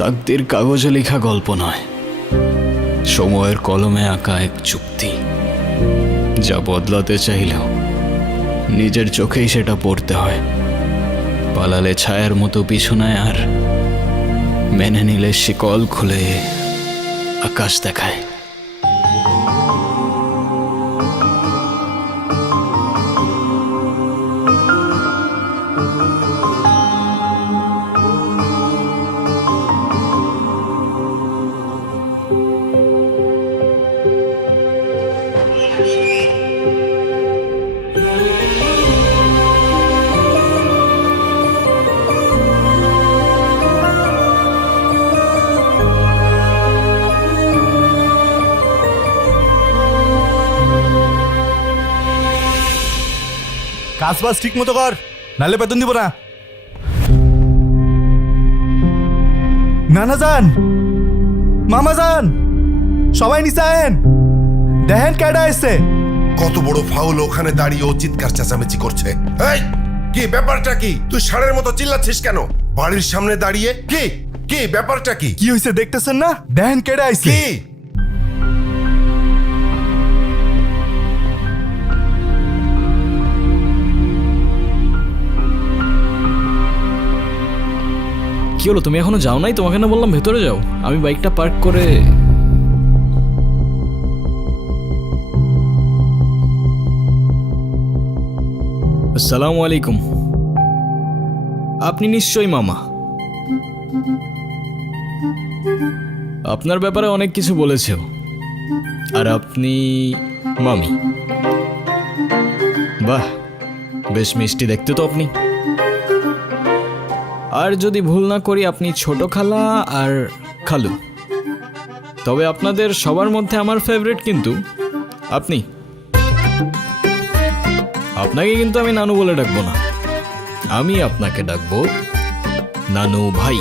তাকদীর কাগজে লেখা গল্প নয়, সময়ের কলমে আঁকা এক চুক্তি, যা বদলাতে চাইলেও নিজের চোখেই সেটা পড়তে হয়। পালালে ছায়ার মতো পিছনায়, আর মেনে নিলে শিকল খুলে আকাশ দেখায়। কাজ বাজ ঠিক মতো কর, নাহলে বেতন দিব না। নানা যান, মামা যান, সবাই নিচে আয়েন, দেখেন কেডা এসছে। কত বড় ফাউল, ওখানে দাঁড়িয়ে ও চিৎকার চেঁচামেচি করছে। এই কি ব্যাপারটা কি? তুই ষাঁড়ের মতো চিল্লাচ্ছিস কেন বাড়ির সামনে দাঁড়িয়ে? কি কি ব্যাপারটা কি? কি হয়েছে দেখতেছেন না? দেখেন কেডা আইছে। কি কি হলো, তুমি এখনো যাও নাই? তোমাকে না বললাম ভেতরে যাও। আমি বাইকটা পার্ক করে আসসালামু আলাইকুম। আপনি নিশ্চয়ই মামা। আপনার ব্যাপারে অনেক কিছু বলেছেও। আর আপনি মামি। বাহ, বেশ মিষ্টি দেখতে তো আপনি। আর যদি ভুল না করি, আপনি ছোট খালা আর খালু। তবে আপনাদের সবার মধ্যে আমার ফেভারিট কিন্তু আপনি। আপনাকে কিন্তু আমি নানু বলে ডাকবো না, আমি আপনাকে ডাকবো নানু ভাই।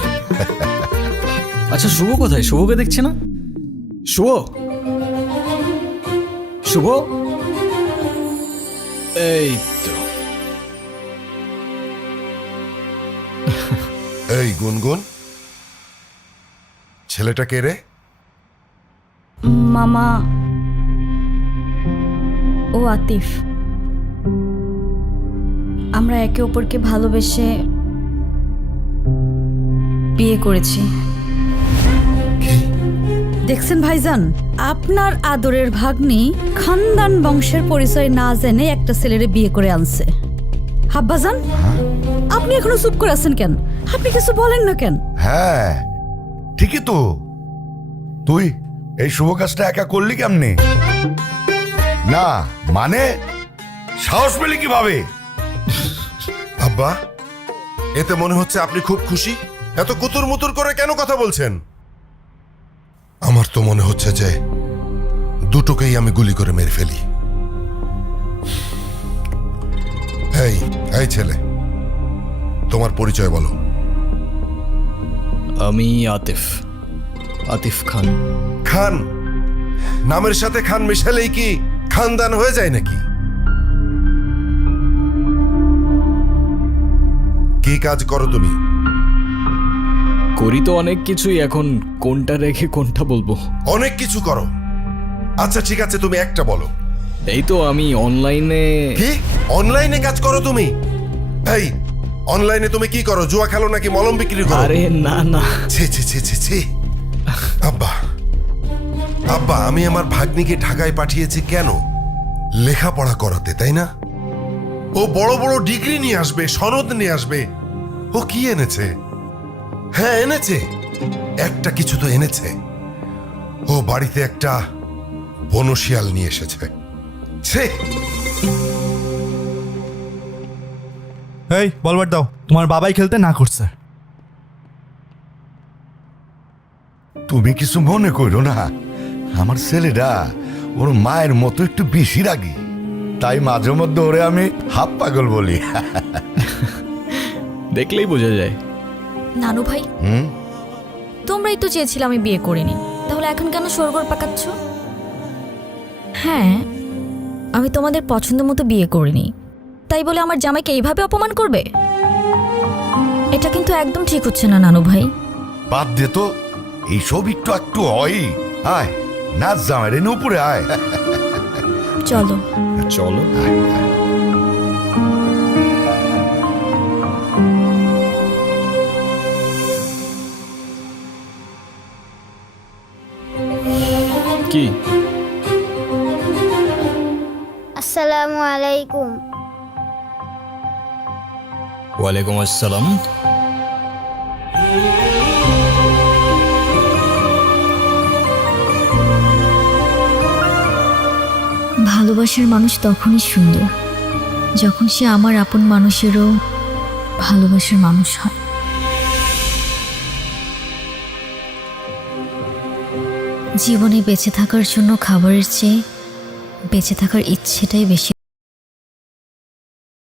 আচ্ছা, শুভ কোথায়? শুভকে দেখছে না? শুভ, শুভ, এই তো। এই গুনগুন, ছেলেটা কে রে? মামা, ও আতিফ। আমরা একে অপরকে ভালোবেসে বিয়ে করেছি। দেখছেন ভাইজান, আপনার আদরের ভাগ্নি খানদান বংশের পরিচয় না জেনে একটা ছেলেরে বিয়ে করে আনছে। হাব্বাজান, আপনি এখনো চুপ করে আছেন কেন? আপনি কিছু বলেন না কেন? হ্যাঁ ঠিকই তো, তুই এই শুভ কাজটা একা করলি কেমনে? না মানে সাহস পেলি কিভাবে? আব্বা, এতে মনে হচ্ছে আপনি খুব খুশি। এত কুতুর মুতুর করে কেন কথা বলছেন? আমার তো মনে হচ্ছে যে দুটোকেই আমি গুলি করে মেরে ফেলি। এই এই ছেলে, তোমার পরিচয় বলো। আমি আতিফ, আতিফ খান। খান? নামের সাথে খান মিশালেই কি খানদান হয়ে যায় নাকি? কি কাজ করো তুমি? করি তো অনেক কিছুই, এখন কোনটা রেখে কোনটা বলবো? অনেক কিছু করো। আচ্ছা ঠিক আছে, তুমি একটা বলো। এই তো আমি অনলাইনে। কি অনলাইনে কাজ করো তুমি? এই অনলাইনে তুমি কি করো? জুয়া খেলো নাকি মলম বিক্রি করো? আরে না না। ছি ছি ছি ছি ছি। আব্বা, আব্বা, আমি আমার ভাগ্নিকে ঢাকায় পাঠিয়েছি কেন? লেখাপড়া করাতে, তাই না? ও বড় বড় ডিগ্রি নিয়ে আসবে, সনদ নিয়ে আসবে। ও কি এনেছে? হ্যাঁ এনেছে, একটা কিছু তো এনেছে। ও বাড়িতে একটা বনশিয়াল নিয়ে এসেছে। ছে। এই বলবার দাও, তোমার বাবাই খেলতে না করছে। তুমি কিছু মনে করো না, আমার ছেলেটা ওর মায়ের মতো একটু বেশি রাগী, তাই মাঝে মধ্যে ওরে আমি হাফ পাগল বলি। দেখলেই বোঝা যায়। নানু ভাই, তোমরাই তো চেয়েছিলে আমি বিয়ে করিনি, তাহলে এখন কেন সরগর পাকাচ্ছ? হ্যাঁ, আমি তোমাদের পছন্দ মতো বিয়ে করিনি, তাই বলে আমার জামাইকে এইভাবে অপমান করবে? এটা কিন্তু একদম ঠিক হচ্ছে না নানু ভাই। বাদ দে তো, এইসব একটু একটু হয়। আয় নাচ জামাই রে, উপরে আয়। চলো। চলো। কি আসসালামু আলাইকুম। ওয়ালাইকুম আসসালাম। ভালোবাসার মানুষ তখনই সুন্দর যখন সে আমার আপন মানুষেরও ভালোবাসার মানুষ হয়। জীবনে বেঁচে থাকার জন্য খাবারের চেয়ে বেঁচে থাকার ইচ্ছেটাই বেশি